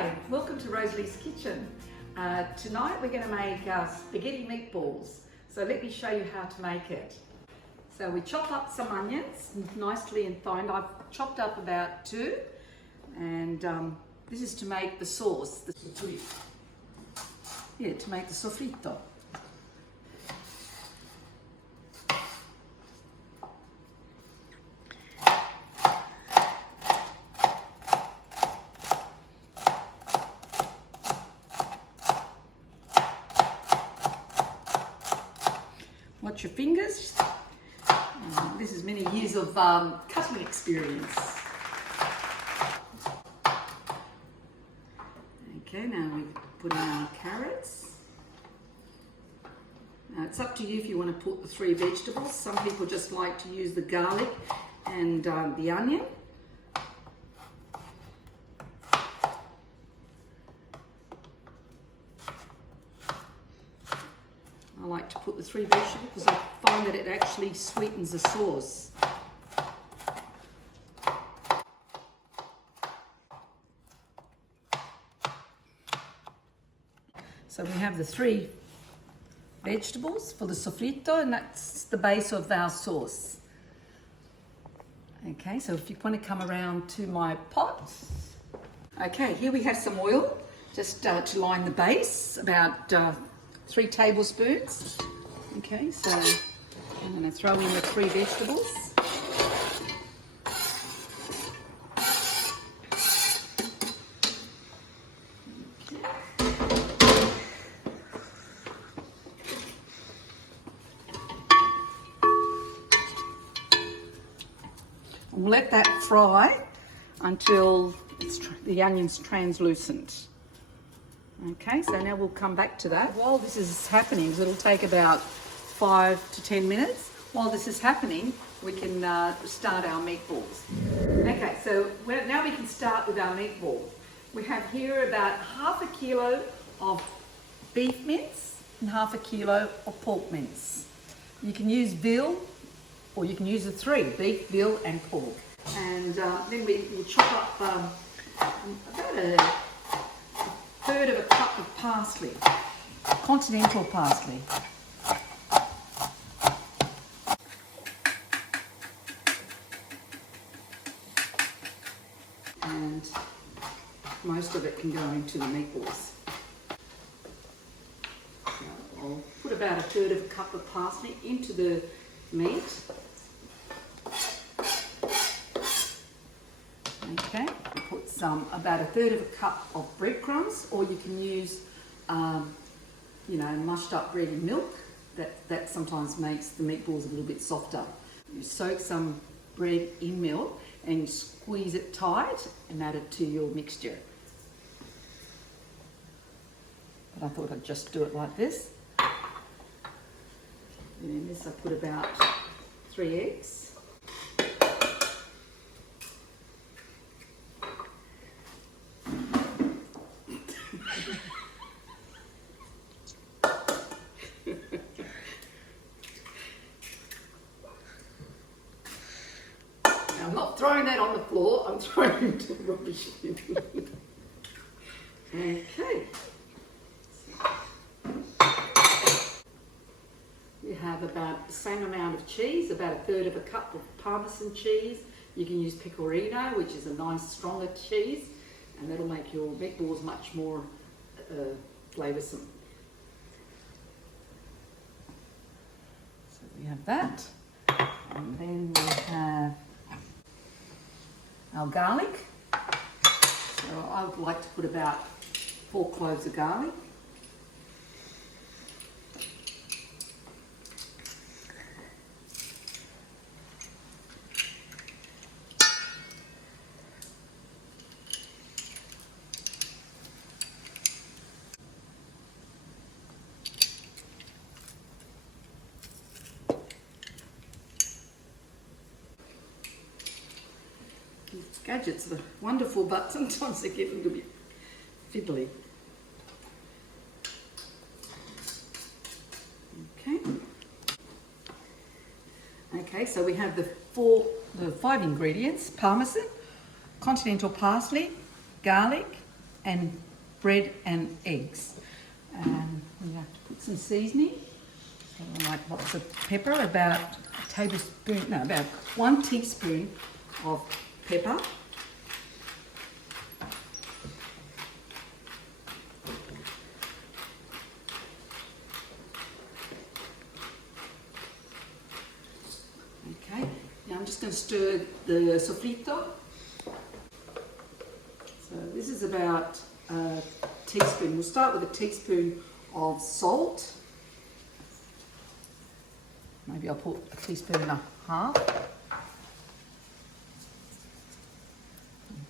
Hi, welcome to Rosalie's kitchen. Tonight we're going to make spaghetti meatballs. So let me show you how to make it. So we chop up some onions nicely and fine. I've chopped up about 2, and this is to make the sauce. To make the sofrito. Watch your fingers. This is many years of cutting experience. Okay, now we put in our carrots. Now it's up to you if you want to put the 3 vegetables. Some people just like to use the garlic and the onion. I like to put the 3 vegetables because I find that it actually sweetens the sauce. So we have the 3 vegetables for the sofrito, and that's the base of our sauce. Okay, so if you want to come around to my pot. Okay, here we have some oil just to line the base, about 3 tablespoons. Okay, so I'm going to throw in the 3 vegetables. We'll let that fry until the onion's translucent. Okay, so now we'll come back to that. While this is happening, it'll take about 5 to 10 minutes. While this is happening, we can start our meatballs. Okay, so now we can start with our meatballs. We have here about half a kilo of beef mince and half a kilo of pork mince. You can use veal, or you can use the 3, beef, veal and pork. And then we'll chop up about a 1/3 of a cup of parsley, continental parsley. And most of it can go into the meatballs. So I'll put about a 1/3 of a cup of parsley into the meat. Okay, put about a 1/3 of a cup of breadcrumbs, or you can use, mushed up bread and milk. That sometimes makes the meatballs a little bit softer. You soak some bread in milk and you squeeze it tight and add it to your mixture. But I thought I'd just do it like this. And in this I put about 3 eggs. I'm not throwing that on the floor, I'm throwing it into the rubbish bin. Okay. You have about the same amount of cheese, about a 1/3 of a cup of Parmesan cheese. You can use pecorino, which is a nice stronger cheese, and that'll make your meatballs much more flavoursome. So we have that, and then we have our garlic. So I would like to put about 4 cloves of garlic. Gadgets are wonderful, but sometimes they get a little bit fiddly. Okay. Okay, so we have the 5 ingredients: Parmesan, continental parsley, garlic, and bread and eggs. And we have to put some seasoning. So I like lots of pepper, about a tablespoon, no, about 1 teaspoon of pepper. Okay, now I'm just going to stir the sofrito. So this is about a teaspoon. We'll start with a teaspoon of salt. Maybe I'll put a teaspoon and a half.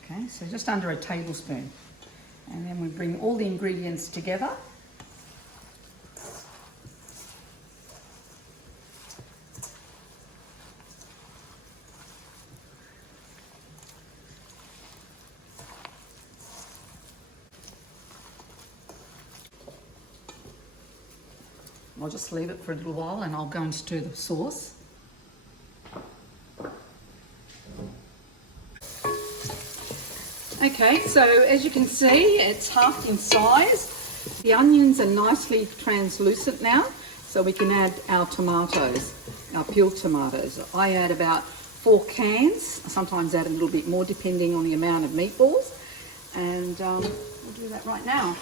Okay, so just under a tablespoon. And then we bring all the ingredients together. I'll just leave it for a little while and I'll go and stir the sauce. Okay, so as you can see, it's halved in size. The onions are nicely translucent now, so we can add our tomatoes, our peeled tomatoes. I add about 4 cans. I sometimes add a little bit more depending on the amount of meatballs. And we'll do that right now.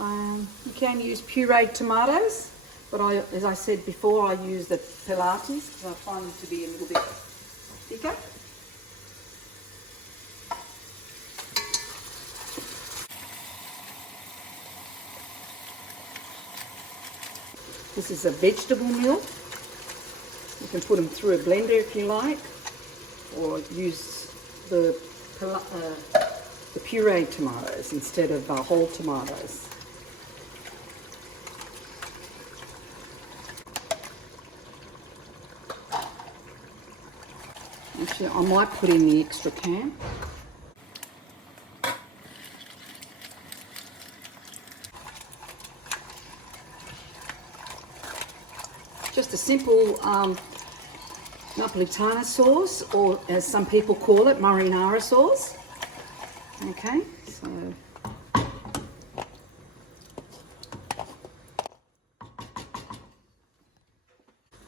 You can use pureed tomatoes. But as I said before, I use the pilates because I find them to be a little bit thicker. This is a vegetable meal. You can put them through a blender if you like, or use the pureed tomatoes instead of whole tomatoes. Actually, I might put in the extra can. Just a simple Napolitana sauce, or as some people call it, marinara sauce. Okay, so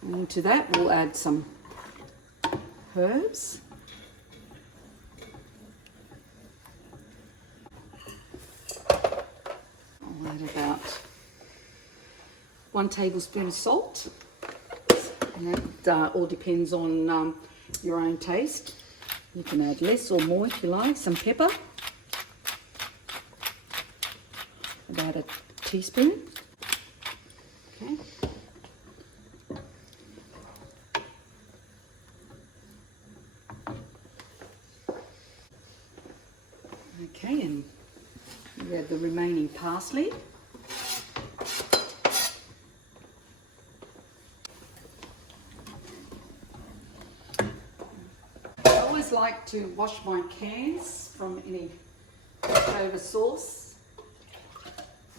and to that we'll add some herbs. I'll add about 1 tablespoon of salt, and that all depends on your own taste. You can add less or more if you like. Some pepper, about a teaspoon. Okay. Okay, and we add the remaining parsley. I always like to wash my cans from any leftover sauce,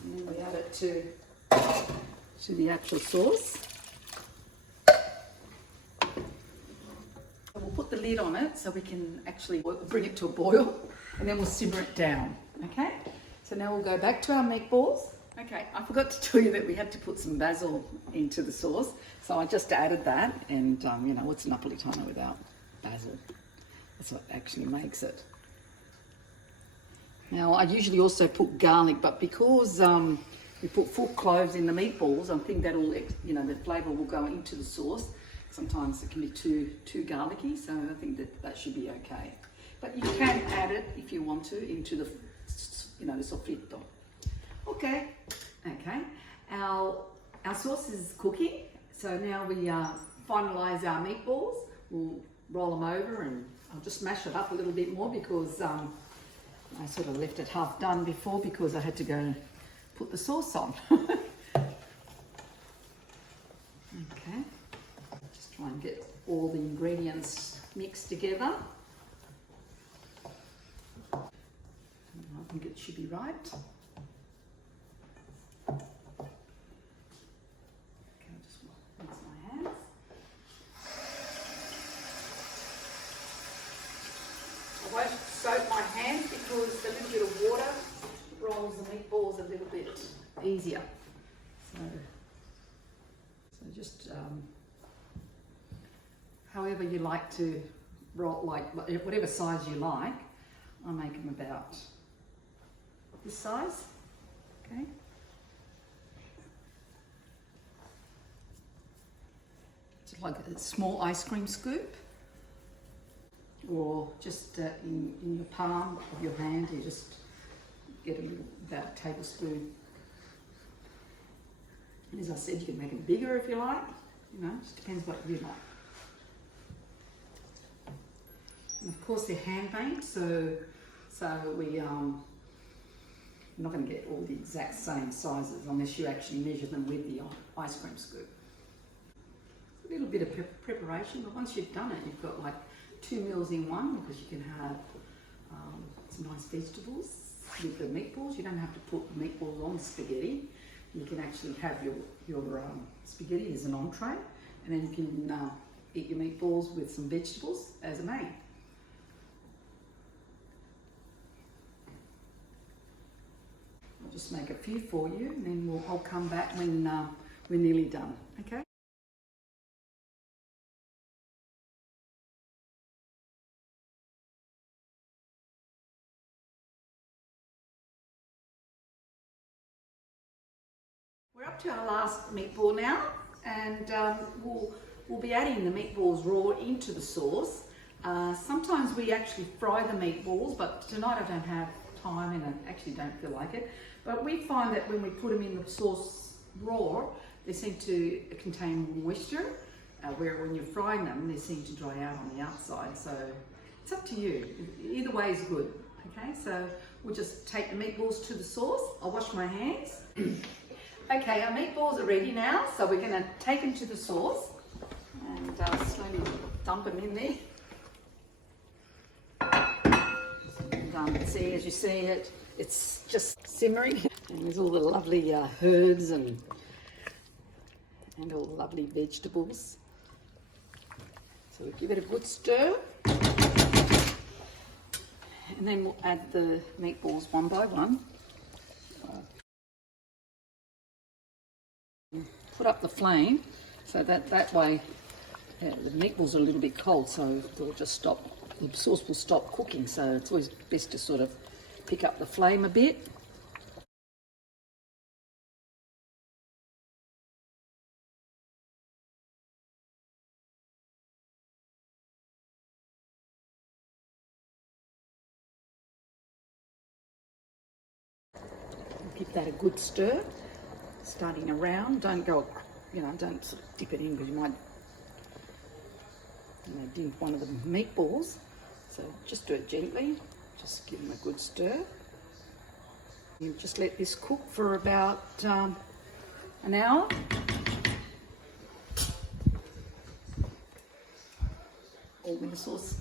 and then we add it to the actual sauce. We'll put the lid on it so we can actually bring it to a boil, and then we'll simmer it down. Okay, so now we'll go back to our meatballs. Okay, I forgot to tell you that we had to put some basil into the sauce, so I just added that, and you know, what's Napolitana without basil? That's what actually makes it. Now, I usually also put garlic, but because we put full cloves in the meatballs, I think that'll, you know, the flavour will go into the sauce. Sometimes it can be too garlicky, so I think that should be okay. But you can add it if you want to into the, you know, the sofrito. Okay. Our sauce is cooking, so now we finalise our meatballs. We'll roll them over, and I'll just mash it up a little bit more because I sort of left it half done before because I had to go put the sauce on. Okay. Just try and get all the ingredients mixed together. I think it should be right. Okay, I'll just rinse my hands. I won't soak my hands because a little bit of water easier. So just however you like to roll, like whatever size you like. I make them about this size, okay? It's like a small ice cream scoop, or just in your palm of your hand, you just get a little, about a tablespoon. And as I said, you can make it bigger if you like, you know, just depends what you like. And of course they're handmade, so we you're not going to get all the exact same sizes unless you actually measure them with the ice cream scoop. A little bit of preparation, but once you've done it, you've got like 2 meals in one, because you can have some nice vegetables with the meatballs. You don't have to put meatballs on spaghetti. You can actually have your spaghetti as an entree, and then you can eat your meatballs with some vegetables as a main. I'll just make a few for you, and then I'll come back when we're nearly done, okay? We're up to our last meatball now, and we'll be adding the meatballs raw into the sauce. Sometimes we actually fry the meatballs, but tonight I don't have time and I actually don't feel like it. But we find that when we put them in the sauce raw, they seem to contain moisture, where when you're frying them, they seem to dry out on the outside. So it's up to you. Either way is good. Okay, so we'll just take the meatballs to the sauce. I'll wash my hands. Okay, our meatballs are ready now, so we're going to take them to the sauce and slowly dump them in there. And see, as you see it, it's just simmering, and there's all the lovely herbs and all the lovely vegetables. So we'll give it a good stir, and then we'll add the meatballs one by one. Put up the flame so that way the meatballs are a little bit cold, so they'll just stop, the sauce will stop cooking. So it's always best to sort of pick up the flame a bit. Give that a good stir, starting around. Don't go, don't sort of dip it in, because you might dip one of the meatballs. So just do it gently, just give them a good stir. You just let this cook for about an hour. All the sauce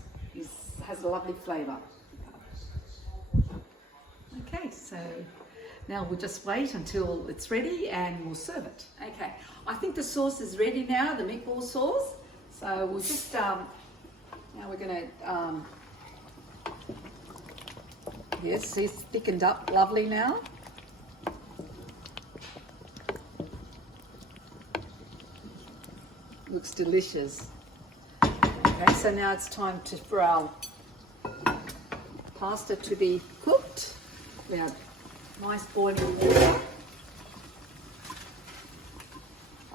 has a lovely flavour. Okay, so now we'll just wait until it's ready and we'll serve it. Okay, I think the sauce is ready now, the meatball sauce. So we'll just, now we're going to, yes, it's thickened up lovely now. Looks delicious. Okay, so now it's time for our pasta to be cooked. We have nice boiling water.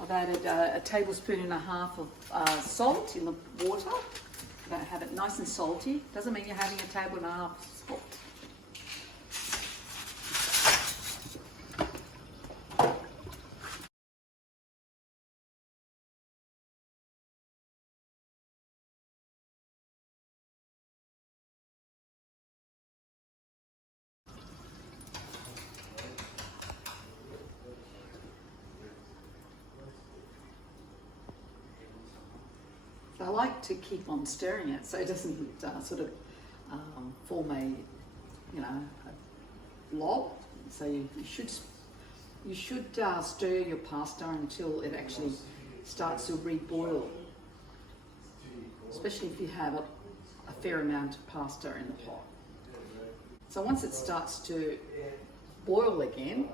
I've added a tablespoon and a half of salt in the water. You're going to have it nice and salty. Doesn't mean you're having a table and a half of salt. So I like to keep on stirring it so it doesn't sort of form a blob. So you should stir your pasta until it actually starts to reboil, especially if you have a fair amount of pasta in the pot. So once it starts to boil again,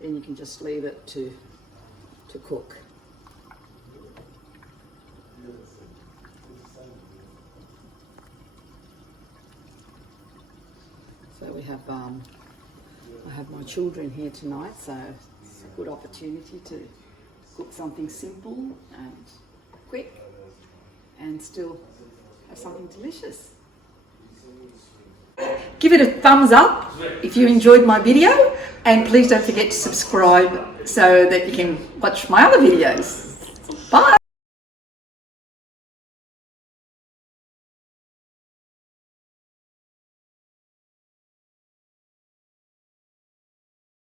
then you can just leave it to cook. So we have, I have my children here tonight, so it's a good opportunity to cook something simple and quick and still have something delicious. Give it a thumbs up if you enjoyed my video, and please don't forget to subscribe so that you can watch my other videos. Bye!